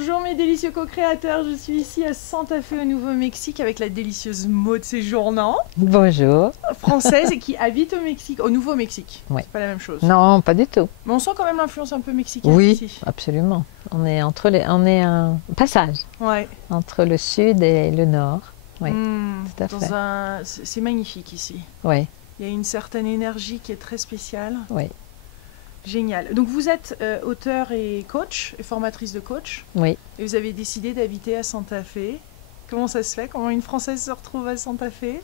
Bonjour mes délicieux co-créateurs, je suis ici à Santa Fe au Nouveau-Mexique avec la délicieuse Maud Séjournant. Bonjour. Française et qui habite au Mexique, au Nouveau-Mexique. Oui. C'est pas la même chose. Non, pas du tout. Mais on sent quand même l'influence un peu mexicaine Oui, ici. absolument. On est un passage Ouais. entre le sud et le nord. Oui, tout à fait. C'est magnifique ici. Oui, Il y a une certaine énergie qui est très spéciale. oui, Génial. Donc vous êtes auteur et coach, et formatrice de coach. oui. Et vous avez décidé d'habiter à Santa Fe. Comment ça se fait? Comment une Française se retrouve à Santa Fe?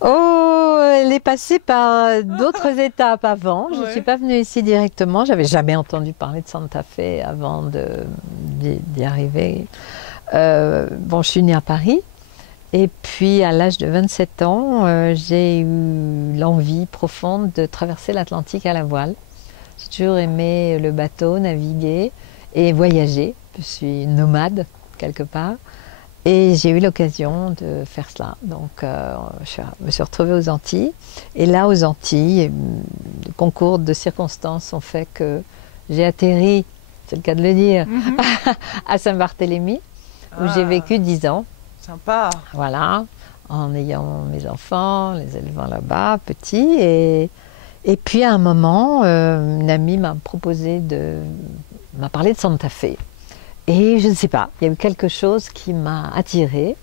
Oh, elle est passée par d'autres étapes avant. Je ne Ouais. suis pas venue ici directement. J'avais jamais entendu parler de Santa Fe avant d'y arriver. Bon, je suis née à Paris. Et puis, à l'âge de 27 ans, j'ai eu l'envie profonde de traverser l'Atlantique à la voile. J'ai toujours aimé le bateau, naviguer et voyager. Je suis nomade, quelque part. Et j'ai eu l'occasion de faire cela. Donc, je me suis retrouvée aux Antilles. Et là, aux Antilles, le concours de circonstances ont fait que j'ai atterri, c'est le cas de le dire, à Saint-Barthélemy, où j'ai vécu 10 ans. Sympa. Voilà, en ayant mes enfants, les élevant là-bas, petits. Et puis à un moment, une amie m'a parlé de Santa Fe. Et je ne sais pas, il y a eu quelque chose qui m'a attirée.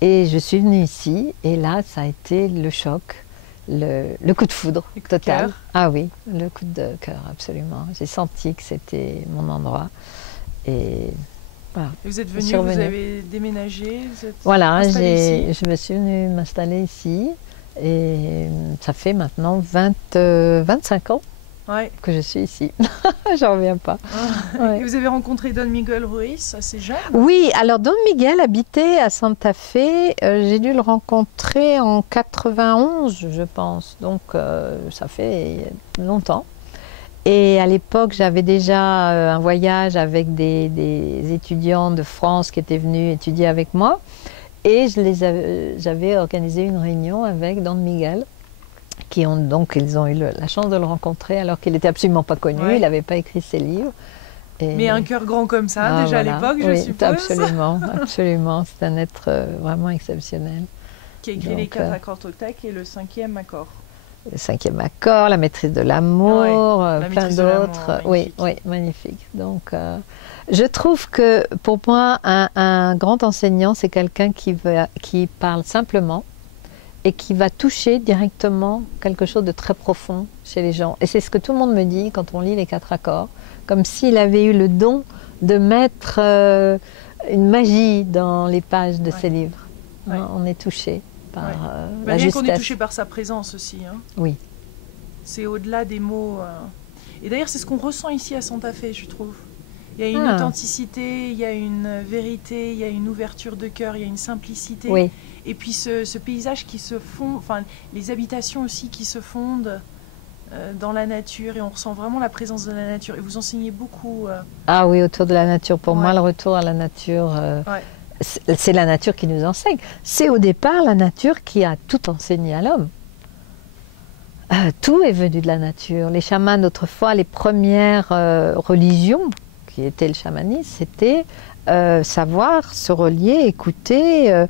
Et je suis venue ici, et là, ça a été le choc, le coup de foudre total. Ah oui, le coup de cœur, absolument. J'ai senti que c'était mon endroit. Et voilà. Et vous êtes venue, vous avez déménagé, vous êtes voilà, installée ici. je me suis venue m'installer ici et ça fait maintenant 25 ans que je suis ici. J'en reviens pas. Ouais. Et vous avez rencontré Don Miguel Ruiz assez jeune? Oui, alors Don Miguel habitait à Santa Fe. J'ai dû le rencontrer en 91, je pense. Donc ça fait longtemps. Et à l'époque, j'avais déjà un voyage avec des étudiants de France qui étaient venus étudier avec moi. Et j'avais organisé une réunion avec Don Miguel, ils ont eu la chance de le rencontrer alors qu'il n'était absolument pas connu, il n'avait pas écrit ses livres. Et mais un cœur grand comme ça, déjà voilà. à l'époque, oui, je suppose. Absolument, absolument. C'est un être vraiment exceptionnel. Qui a écrit les 4 accords Toltec et le 5e accord. Le 5e accord, la maîtrise de l'amour, plein d'autres. Oui, magnifique. Donc, je trouve que pour moi, un grand enseignant, c'est quelqu'un qui parle simplement et qui va toucher directement quelque chose de très profond chez les gens. Et c'est ce que tout le monde me dit quand on lit les 4 accords, comme s'il avait eu le don de mettre une magie dans les pages de ses livres. Hein, on est touché. La justesse. Qu'on est touché par sa présence aussi. Hein. Oui. C'est au-delà des mots. Et d'ailleurs, c'est ce qu'on ressent ici à Santa Fe, je trouve. Il y a une authenticité, il y a une vérité, il y a une ouverture de cœur, il y a une simplicité. Oui. Et puis ce paysage qui se fond, enfin les habitations aussi qui se fondent dans la nature, et on ressent vraiment la présence de la nature. Et vous enseignez beaucoup. Ah oui, autour de la nature. Pour moi, le retour à la nature. C'est la nature qui nous enseigne. C'est au départ la nature qui a tout enseigné à l'homme. Tout est venu de la nature. Les chamans d'autrefois, les premières religions qui étaient le chamanisme, c'était savoir se relier, écouter,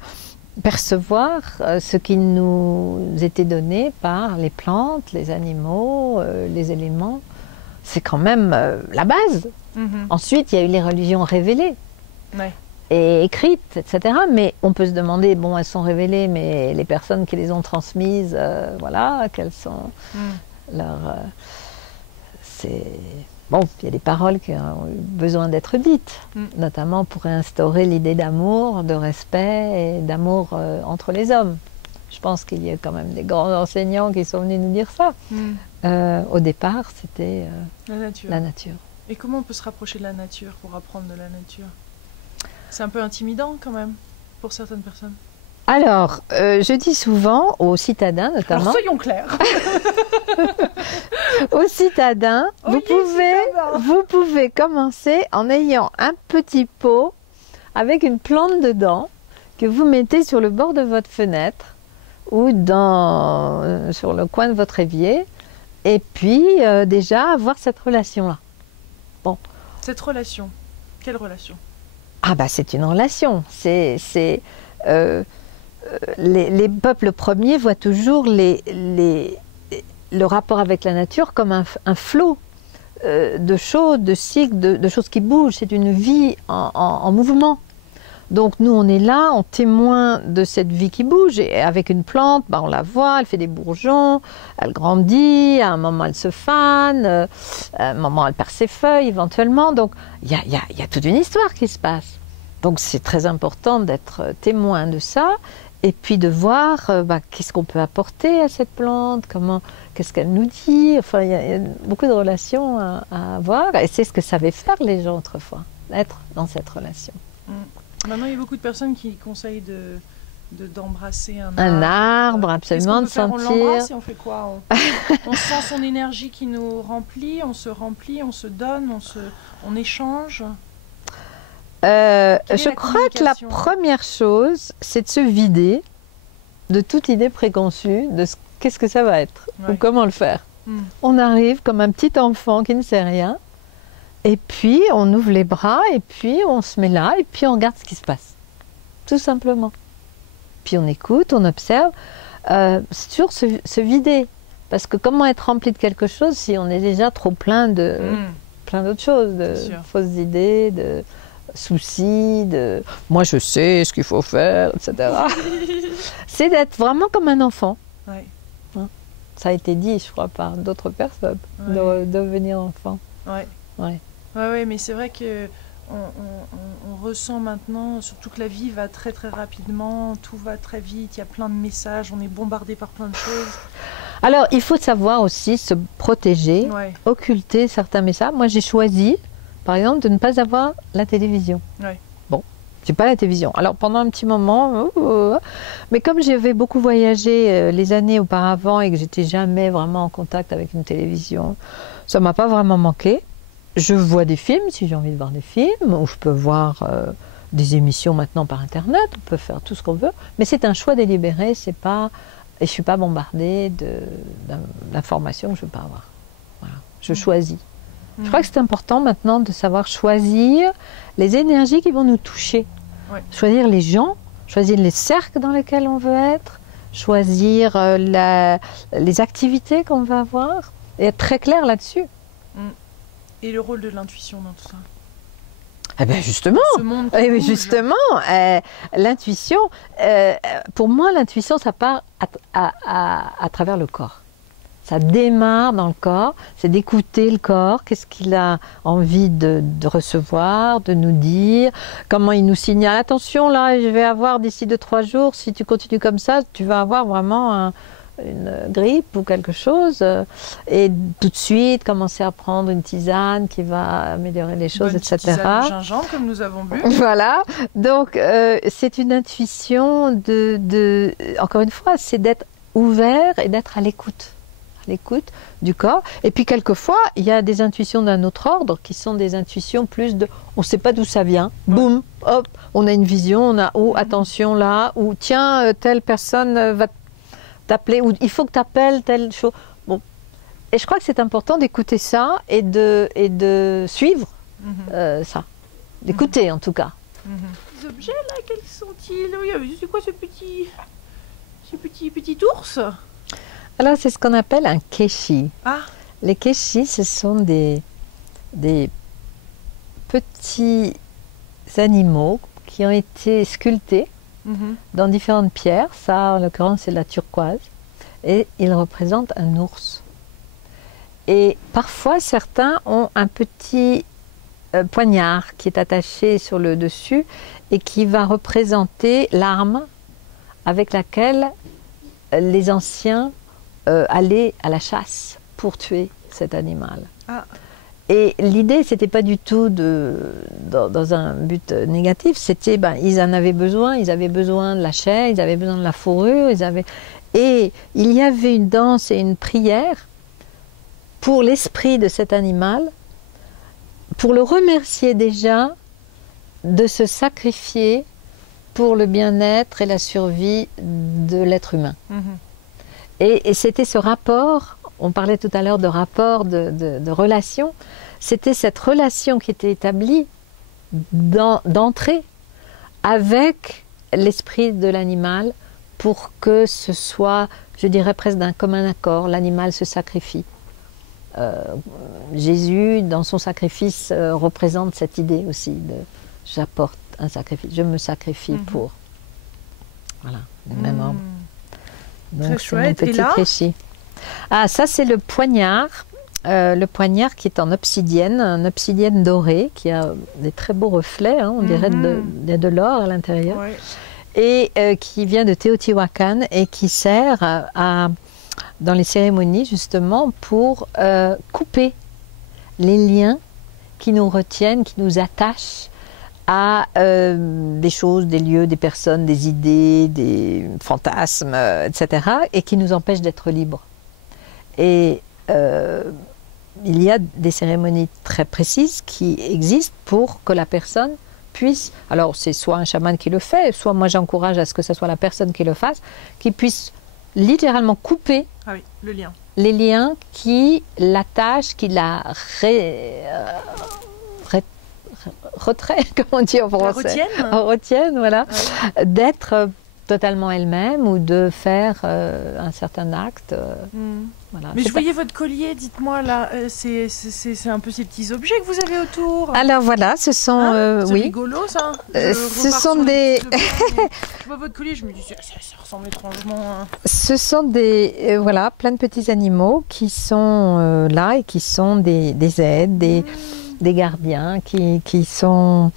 percevoir ce qui nous était donné par les plantes, les animaux, les éléments. C'est quand même la base. Ensuite, il y a eu les religions révélées. Et écrites, etc. Mais on peut se demander, bon, elles sont révélées, mais les personnes qui les ont transmises, voilà, quelles sont leurs... Bon, il y a des paroles qui ont besoin d'être dites, notamment pour instaurer l'idée d'amour, de respect et d'amour entre les hommes. Je pense qu'il y a quand même des grands enseignants qui sont venus nous dire ça. Au départ, c'était la nature. Et comment on peut se rapprocher de la nature pour apprendre de la nature ? C'est un peu intimidant quand même, pour certaines personnes. Alors, je dis souvent aux citadins notamment... Alors soyons clairs. Aux citadins, vous pouvez commencer en ayant un petit pot avec une plante dedans que vous mettez sur le bord de votre fenêtre ou sur le coin de votre évier, et puis déjà avoir cette relation-là. Bon. Cette relation, quelle relation ? Ah bah c'est une relation. Les peuples premiers voient toujours le rapport avec la nature comme un flot de choses, de cycles, de choses qui bougent. C'est une vie en mouvement. Donc nous, on est là, on témoin de cette vie qui bouge. Et avec une plante, bah, on la voit, elle fait des bourgeons, elle grandit, à un moment elle se fane, à un moment elle perd ses feuilles éventuellement. Donc il y a toute une histoire qui se passe. Donc c'est très important d'être témoin de ça et puis de voir qu'est-ce qu'on peut apporter à cette plante, qu'est-ce qu'elle nous dit. Enfin, il y a beaucoup de relations à avoir et c'est ce que savaient faire les gens autrefois, être dans cette relation. Maintenant, il y a beaucoup de personnes qui conseillent d'embrasser un arbre, absolument, de sentir. On l'embrasse et on fait quoi? On sent son énergie qui nous remplit, on se donne, on échange. Je crois que la première chose, c'est de se vider de toute idée préconçue de qu'est-ce que ça va être ou comment le faire. On arrive comme un petit enfant qui ne sait rien. Et puis, on ouvre les bras, et puis on se met là, et puis on regarde ce qui se passe. Tout simplement. Puis on écoute, on observe. C'est toujours se vider. Parce que comment être rempli de quelque chose si on est déjà trop plein d'autres choses, de fausses idées, de soucis, de « moi je sais ce qu'il faut faire », etc. C'est d'être vraiment comme un enfant. Ouais. Hein? Ça a été dit, je crois, par d'autres personnes, de devenir enfant. Ouais. Ouais. Ouais, mais c'est vrai que on ressent maintenant, surtout que la vie va très très rapidement, tout va très vite, il y a plein de messages, on est bombardé par plein de choses. Alors, il faut savoir aussi se protéger, occulter certains messages. Moi, j'ai choisi, par exemple, de ne pas avoir la télévision. Ouais. Bon, j'ai pas la télévision. Alors, pendant un petit moment, mais comme j'avais beaucoup voyagé les années auparavant et que j'étais jamais vraiment en contact avec une télévision, ça m'a pas vraiment manqué. Je vois des films si j'ai envie de voir des films, ou je peux voir des émissions maintenant par Internet, on peut faire tout ce qu'on veut, mais c'est un choix délibéré, et je ne suis pas bombardée d'informations que je ne veux pas avoir. Voilà. Je choisis. Je crois que c'est important maintenant de savoir choisir les énergies qui vont nous toucher. Ouais. Choisir les gens, choisir les cercles dans lesquels on veut être, choisir les activités qu'on va avoir, et être très clair là-dessus. Et le rôle de l'intuition dans tout ça? Eh bien justement, l'intuition, pour moi l'intuition ça part à travers le corps. Ça démarre dans le corps, c'est d'écouter le corps, qu'est-ce qu'il a envie de recevoir, de nous dire, comment il nous signale, attention là je vais avoir d'ici 2-3 jours, si tu continues comme ça, tu vas avoir vraiment une grippe ou quelque chose, et tout de suite commencer à prendre une tisane qui va améliorer les choses, etc. Tisane de gingembre comme nous avons bu. Voilà, donc c'est une intuition encore une fois, c'est d'être ouvert et d'être à l'écoute du corps. Et puis quelquefois, il y a des intuitions d'un autre ordre qui sont des intuitions plus de, on ne sait pas d'où ça vient, boum, hop, on a une vision, on a, oh attention là, ou tiens, telle personne va t'appeler, ou il faut que tu appelles telle chose. Bon. Et je crois que c'est important d'écouter ça et de suivre ça. D'écouter en tout cas. Les objets là, quels sont-ils? C'est quoi ce petit ours? Alors c'est ce qu'on appelle un keshi. Ah. Les keshis, ce sont des petits animaux qui ont été sculptés dans différentes pierres. Ça, en l'occurrence, c'est de la turquoise. Et ils représentent un ours. Et parfois, certains ont un petit poignard qui est attaché sur le dessus et qui va représenter l'arme avec laquelle les anciens allaient à la chasse pour tuer cet animal. Ah. Et l'idée, c'était pas du tout dans un but négatif, c'était, ils en avaient besoin, ils avaient besoin de la chair, ils avaient besoin de la fourrure, et il y avait une danse et une prière pour l'esprit de cet animal, pour le remercier déjà de se sacrifier pour le bien-être et la survie de l'être humain. Et c'était ce rapport, on parlait tout à l'heure de rapport, de relation, c'était cette relation qui était établie d'entrer avec l'esprit de l'animal pour que ce soit, je dirais presque d'un commun accord, l'animal se sacrifie. Jésus, dans son sacrifice, représente cette idée aussi de j'apporte un sacrifice, je me sacrifie pour. Voilà, le même ordre. Donc c'est mon petit récit. Ah, ça c'est le poignard qui est en obsidienne, un obsidienne dorée qui a des très beaux reflets, hein, on dirait de l'or à l'intérieur, et qui vient de Teotihuacan et qui sert dans les cérémonies justement pour couper les liens qui nous retiennent, qui nous attachent à des choses, des lieux, des personnes, des idées, des fantasmes, etc. et qui nous empêchent d'être libres. Et il y a des cérémonies très précises qui existent pour que la personne puisse, alors c'est soit un chaman qui le fait, soit moi j'encourage à ce que ce soit la personne qui le fasse, qui puisse littéralement couper les liens qui l'attachent, qui la comment on dit en français, retiennent, voilà, d'être totalement elle-même ou de faire un certain acte. Voilà. Mais je voyais votre collier, dites-moi là, c'est un peu ces petits objets que vous avez autour. Alors voilà, ce sont... c'est oui. rigolo ça. Ce sont des... Je vois votre collier, je me dis, ça ressemble étrangement. Ce sont des... voilà, plein de petits animaux qui sont là et qui sont des aides, des gardiens, qui sont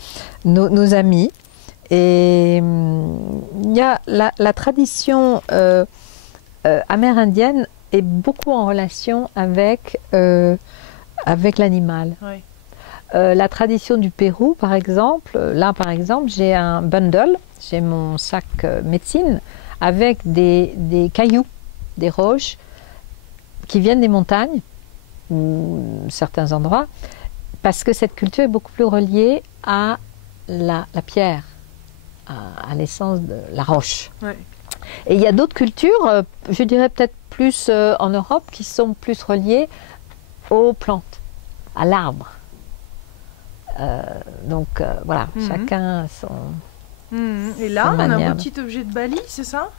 nos amis. Et il y a la tradition amérindienne est beaucoup en relation avec l'animal. Oui. La tradition du Pérou, par exemple, là par exemple, j'ai un bundle, j'ai mon sac médecine avec des cailloux, des roches qui viennent des montagnes ou certains endroits, parce que cette culture est beaucoup plus reliée à la pierre, à l'essence de la roche. Oui. Et il y a d'autres cultures, je dirais peut-être plus en Europe, qui sont plus reliées aux plantes, à l'arbre. Donc voilà, chacun a son... Et là, on a un beau petit objet de Bali, c'est ça?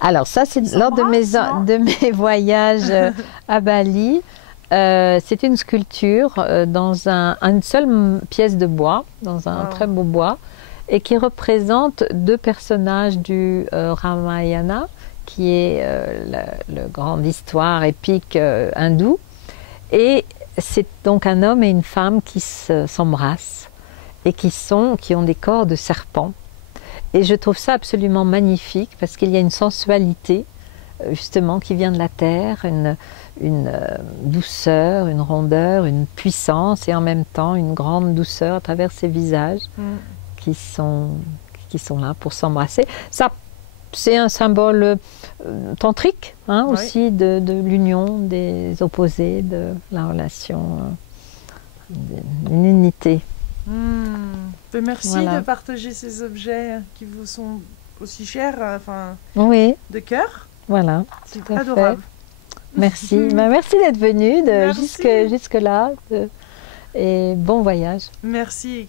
Alors ça, c'est lors de mes voyages à Bali. C'est une sculpture dans une seule pièce de bois, dans un très beau bois, et qui représente deux personnages du Ramayana, qui est le grande histoire épique hindoue. Et c'est donc un homme et une femme qui s'embrassent et qui ont des corps de serpents. Et je trouve ça absolument magnifique parce qu'il y a une sensualité justement qui vient de la terre, une douceur, une rondeur, une puissance et en même temps une grande douceur à travers ces visages qui sont là pour s'embrasser. Ça, c'est un symbole tantrique aussi de l'union des opposés, de la relation, d'une unité. Merci de partager ces objets qui vous sont aussi chers, de cœur. Voilà, c'est adorable. Merci. Merci d'être venu jusque là et bon voyage. Merci.